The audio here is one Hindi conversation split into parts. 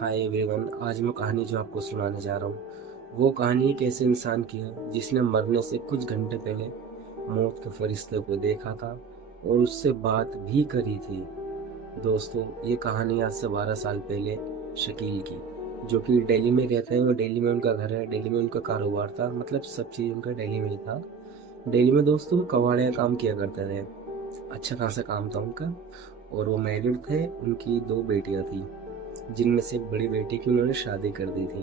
हाय एवरीवन, आज मैं कहानी जो आपको सुनाने जा रहा हूँ वो कहानी एक ऐसे इंसान की है जिसने मरने से कुछ घंटे पहले मौत के फरिश्ते को देखा था और उससे बात भी करी थी। दोस्तों, ये कहानी आज से 12 साल पहले शकील की, जो कि दिल्ली में रहते हैं और दिल्ली में उनका घर है, दिल्ली में उनका कारोबार था, मतलब सब चीज़ उनका दिल्ली में ही था। दिल्ली में दोस्तों कबाड़िया काम किया करते थे, अच्छा खासा काम था उनका। और वो मैरिड थे, उनकी 2 बेटियां थी जिनमें से एक बड़ी बेटी की उन्होंने शादी कर दी थी।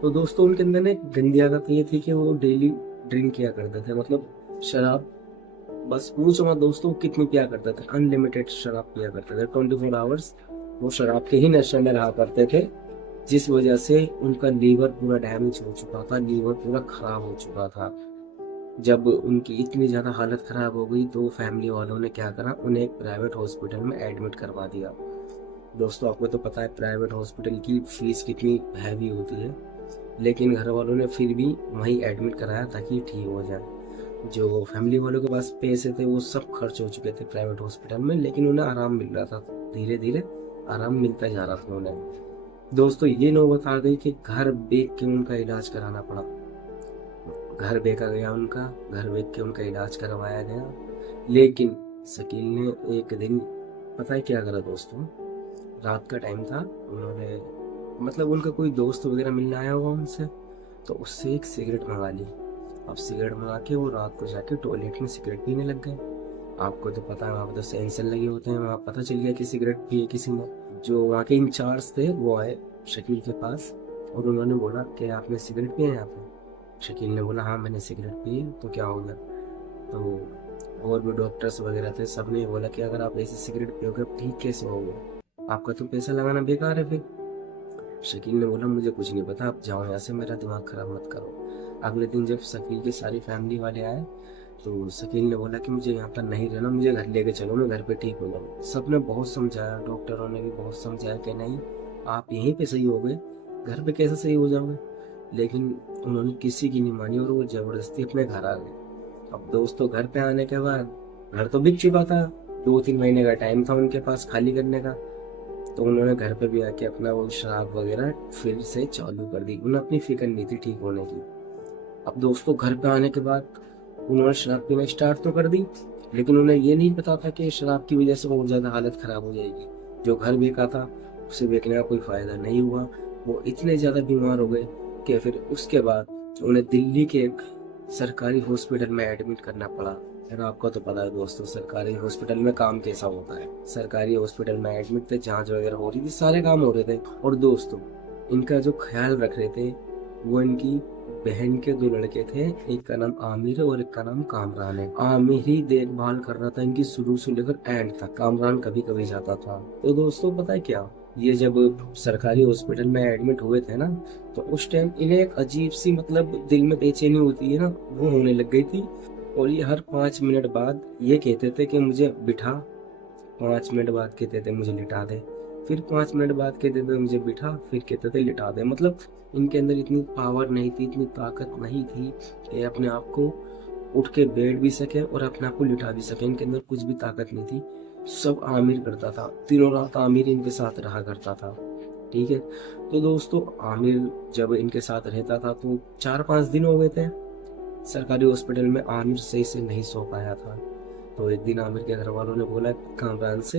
तो दोस्तों उनके अंदर ना एक गंदी आदत ये थी कि वो डेली ड्रिंक किया करते थे, मतलब शराब। बस पूछो मत दोस्तों कितनी पिया करते थे, अनलिमिटेड शराब पिया करते थे, 24 आवर्स वो शराब के ही नशे में रहा करते थे। जिस वजह से उनका लीवर पूरा डैमेज हो चुका था, लीवर पूरा खराब हो चुका था। जब उनकी इतनी ज्यादा हालत खराब हो गई तो फैमिली वालों ने क्या करा, उन्हें एक प्राइवेट हॉस्पिटल में एडमिट करवा दिया। दोस्तों आपको तो पता है प्राइवेट हॉस्पिटल की फीस कितनी हैवी होती है, लेकिन घर वालों ने फिर भी वहीं एडमिट कराया ताकि ठीक हो जाए। जो फैमिली वालों के पास पैसे थे वो सब खर्च हो चुके थे प्राइवेट हॉस्पिटल में, लेकिन उन्हें आराम मिल रहा था, धीरे धीरे आराम मिलता जा रहा था उन्हें। दोस्तों ये नौबत आ गई कि घर बेच के उनका इलाज कराना पड़ा। घर बेचा गया उनका, घर बेच के उनका इलाज करवाया गया। लेकिन शकील ने एक दिन पता है क्या करा दोस्तों, रात का टाइम था, उन्होंने मतलब उनका कोई दोस्त वगैरह मिलने आया हुआ उनसे, तो उससे एक सिगरेट मंगा ली। अब सिगरेट मंगा के वो रात को जाके टॉयलेट में सिगरेट पीने लग गए। आपको तो पता है वहाँ पे तो सेंसर लगे होते हैं, वहाँ पता चल गया कि सिगरेट पिए किसी ने। जो वहाँ के इंचार्ज थे वो आए शकील के पास और उन्होंने बोला कि आपने सिगरेट पिए यहाँ पे। शकील ने बोला हाँ मैंने सिगरेट पी है, तो क्या हो गया। तो और भी डॉक्टर्स वगैरह थे, सबने बोला कि अगर आप ऐसे सिगरेट पियोगे ठीक कैसे होगे, आपका तो पैसा लगाना बेकार है फिर। शकील ने बोला मुझे कुछ नहीं पता, आप जाओ यहाँ से, मेरा दिमाग खराब मत करो। अगले दिन जब शकील की सारी फैमिली वाले आए तो शकील ने बोला कि मुझे यहाँ पर नहीं रहना, मुझे घर लेके चलो, मैं घर पे ठीक हो जाऊँ। सबने बहुत समझाया, डॉक्टरों ने भी बहुत समझाया कि नहीं आप यहीं पे सही हो गए, घर पे कैसे सही हो जाओगे। लेकिन उन्होंने किसी की नहीं मानी और वो जबरदस्ती अपने घर आ गए। अब दोस्तों घर पे आने के बाद घर तो बिक चुका था, 2-3 महीने का टाइम था उनके पास खाली करने का। तो उन्होंने घर पे भी आके अपना वो शराब वगैरह फिर से चालू कर दी, उन्हें अपनी फिक्र नहीं थी ठीक होने की। अब दोस्तों घर पे आने के बाद उन्होंने शराब पीना स्टार्ट तो कर दी, लेकिन उन्हें ये नहीं पता था कि शराब की वजह से और ज्यादा हालत खराब हो जाएगी। जो घर बेचा था उसे बेचने का कोई फायदा नहीं हुआ, वो इतने ज्यादा बीमार हो गए कि फिर उसके बाद उन्हें दिल्ली के एक सरकारी हॉस्पिटल में एडमिट करना पड़ा। यार आपको तो पता है दोस्तों सरकारी हॉस्पिटल में काम कैसा होता है। सरकारी हॉस्पिटल में एडमिट थे, जांच वगैरह हो रही थी, सारे काम हो रहे थे। और दोस्तों इनका जो ख्याल रख रहे थे वो इनकी बहन के 2 लड़के थे, एक का नाम आमिर और एक का नाम कामरान है। आमिर ही देखभाल कर रहा था इनकी शुरू से लेकर एंड तक, कामरान कभी कभी जाता था। तो दोस्तों पता है क्या, ये जब सरकारी हॉस्पिटल में एडमिट हुए थे ना, तो उस टाइम इन्हें एक अजीब सी मतलब दिल में बेचैनी होती है ना, वो होने लग गई थी। और ये हर 5 मिनट बाद ये कहते थे कि मुझे बिठा, 5 मिनट बाद कहते थे मुझे लिटा दे, फिर 5 मिनट बाद कहते थे मुझे बिठा, फिर कहते थे लिटा दे। मतलब इनके अंदर इतनी पावर नहीं थी, इतनी ताकत नहीं थी कि अपने आप को उठ के बैठ भी सके और अपने आप को लिटा भी सके। इनके अंदर कुछ भी ताकत नहीं थी, सब आमिर करता था, तीनों रात आमिर इनके साथ रहा करता था। ठीक है, तो दोस्तों आमिर जब इनके साथ रहता था तो 4-5 दिन हो गए थे सरकारी हॉस्पिटल में आमिर सही से नहीं सो पाया था। तो एक दिन आमिर के घर वालों ने बोला कामरान से,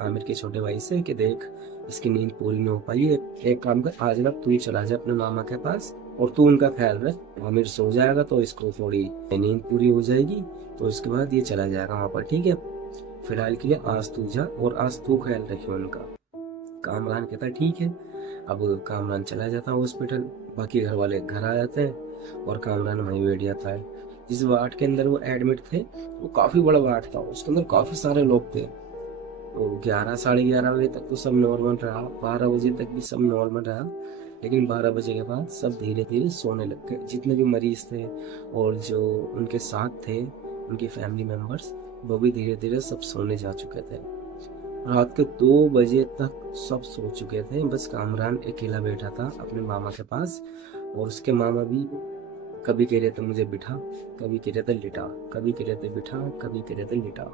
आमिर के छोटे भाई से, कि देख इसकी नींद पूरी नहीं हो पाई है, एक काम कर आज ना तू ही चला जा अपने मामा के पास और तू उनका ख्याल रख, आमिर सो जाएगा तो इसको थोड़ी नींद पूरी हो जाएगी, तो इसके बाद ये चला जाएगा वहां पर, ठीक है। फिलहाल के लिए आज तू जा और आज तू ख्याल रखियो उनका। कामरान कहता ठीक है। अब कामरान चला जाता हॉस्पिटल, बाकी घर वाले घर आ जाते हैं और कामरान वहीं बैठ जाता है। जिस वार्ड के अंदर वो एडमिट थे वो काफी बड़ा वार्ड था, उसके अंदर काफी सारे लोग थे। तो 11-11:30 बजे तक तो सब नॉर्मल रहा, 12 बजे तक भी सब नॉर्मल रहा। लेकिन 12 बजे के बाद सब धीरे धीरे सोने लग गए, जितने भी मरीज थे और जो उनके साथ थे उनकी फैमिली मेंबर्स, वो भी धीरे धीरे सब सोने जा चुके थे। रात के 2 बजे तक सब सो चुके थे, बस कामरान अकेला बैठा था अपने मामा के पास। और उसके मामा भी कभी कह रहे थे मुझे बिठा, कभी कह रहे थे लिटा, कभी कह रहे थे बिठा, कभी कह रहे थे लिटा।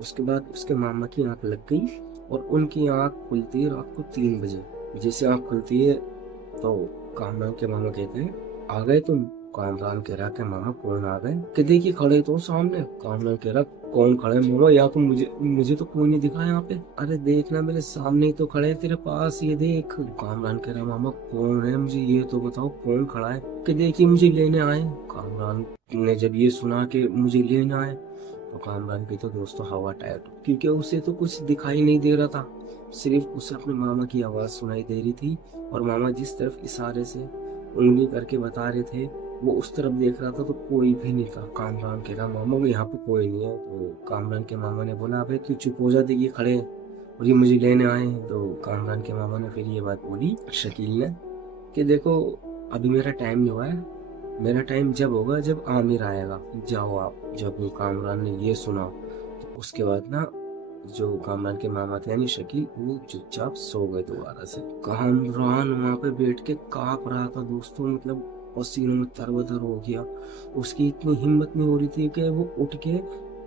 उसके बाद उसके मामा की आंख लग गई और उनकी आंख खुलती रात को 3 बजे। जैसे आँख खुलती है तो कामरान के मामा कहते हैं, आ गए तुम? कामरान कह रहा था, मामा कौन आ गए? कि देखिए खड़े तो सामने। कामरान कह रहा, कौन खड़े मामा? या तो मुझे मुझे तो कोई नहीं दिखा यहाँ पे। अरे देखना, मेरे सामने ही तो खड़े हैं, तेरे पास, ये देख। कामरान कह रहा, मामा कौन है? मुझे ये तो बताओ कौन खड़ा है? कि देखिए मुझे लेने आए। कामरान ने जब ये सुना कि मुझे लेने आए तो कामरान की तो दोस्तों हवा टाइट, क्योंकि उसे तो कुछ दिखाई नहीं दे रहा था, सिर्फ उसे अपने मामा की आवाज सुनाई दे रही थी। और मामा जिस तरफ इशारे से उंगली करके बता रहे थे वो उस तरफ देख रहा था, तो कोई भी नहीं था। कामरान कह रहा, मामा वो यहाँ पे कोई नहीं है। तो कामरान के मामा ने बोला, अबे तू चुप हो जा, देखिए खड़े हैं और ये मुझे लेने आए हैं। तो कामरान के मामा ने फिर ये बात बोली शकील ने कि देखो अभी मेरा टाइम नहीं हुआ है, मेरा टाइम जब होगा जब आमिर आएगा, जाओ आप। जब कामरान ने ये सुना तो उसके बाद ना जो कामरान के मामा थे यानी शकील, वो चुपचाप सो गए दोबारा से। कामरान वहां पे बैठ के कांप रहा था दोस्तों, मतलब पसीनों में तरबतर हो गया। उसकी इतनी हिम्मत नहीं हो रही थी कि वो उठ के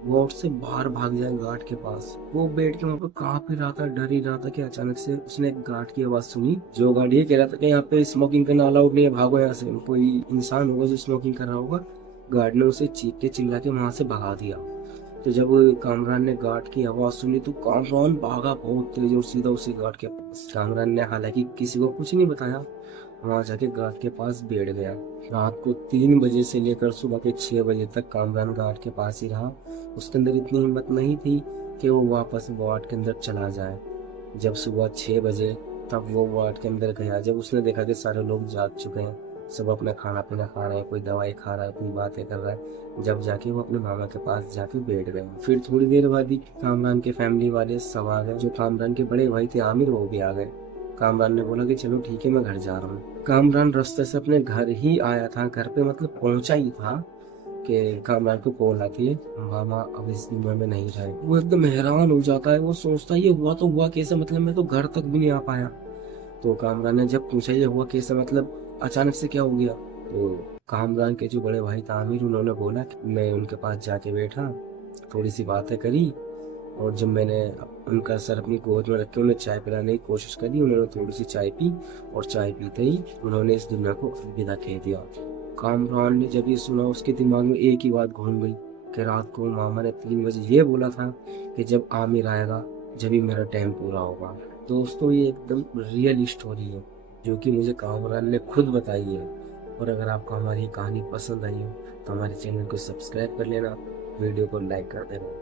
वार्ड से बाहर भाग जाए गार्ड के पास। वो बैठ के वहां पे कांप ही रहा था, डर ही रहा था कि अचानक से उसने एक गार्ड की आवाज सुनी। जो गार्ड ये कह रहा था कि यहाँ पे स्मोकिंग करना अलाउड नहीं है, भागो यहाँ से। कोई इंसान होगा जो स्मोकिंग कर रहा होगा। गार्ड ने उसे चीख के चिल्ला के वहां से भगा दिया। तो जब कामरान ने गार्ड की आवाज सुनी तो कामरान भागा बहुत तेज और सीधा उसी गार्ड के पास। कामरान ने हालांकि किसी को कुछ नहीं बताया, वहां जाके गार्ड के पास बैठ गया। रात को 3 बजे से लेकर सुबह के 6 बजे तक कामरान गार्ड के पास ही रहा। उसके अंदर इतनी हिम्मत नहीं थी कि वो वापस वार्ड के अंदर चला जाए। जब सुबह 6 बजे तब वो वार्ड के अंदर गया। जब उसने देखा कि सारे लोग जाग चुके हैं, सब अपना खाना पीना खा रहे हैं, कोई दवाई खा रहा है, कोई बातें कर रहा है, जब जाके वो अपने मामा के पास जाके बैठ गए। फिर थोड़ी देर बाद ही कामरान के फैमिली वाले सब आ गए। जो कामरान के बड़े भाई थे आमिर, वो भी आ गए। कामरान ने बोला कि चलो ठीक है, मैं घर जा रहा हूँ। कामरान रास्ते से अपने घर ही आया था, घर पे मतलब पहुंचा ही था कि कामरान को कॉल आती है, मामा अब इस दुनिया में नहीं रहे। वो एकदम हैरान हो जाता है, वो सोचता है ये हुआ तो हुआ कैसे, मतलब मैं तो घर तक भी नहीं आ पाया। तो कामरान ने जब पूछा ये हुआ कैसे, मतलब अचानक से क्या हो गया, तो कामरान के जो बड़े भाई था आमिर, उन्होंने बोला कि मैं उनके पास जाके बैठा, थोड़ी सी बातें करी, और जब मैंने उनका सर अपनी गोद में रख के उन्हें चाय पिलाने की कोशिश करी, उन्होंने थोड़ी सी चाय पी और चाय पीते ही उन्होंने इस दुनिया को अलविदा कह दिया। कामरान ने जब ये सुना उसके दिमाग में एक ही बात घूम गई कि रात को मामा ने 3 बजे ये बोला था कि जब आमिर आएगा जब ही मेरा टाइम पूरा होगा। दोस्तों ये एकदम रियल स्टोरी है जो कि मुझे कामरान ने खुद बताई है। और अगर आपको हमारी कहानी पसंद आई हो तो हमारे चैनल को सब्सक्राइब कर लेना, वीडियो को लाइक कर देना।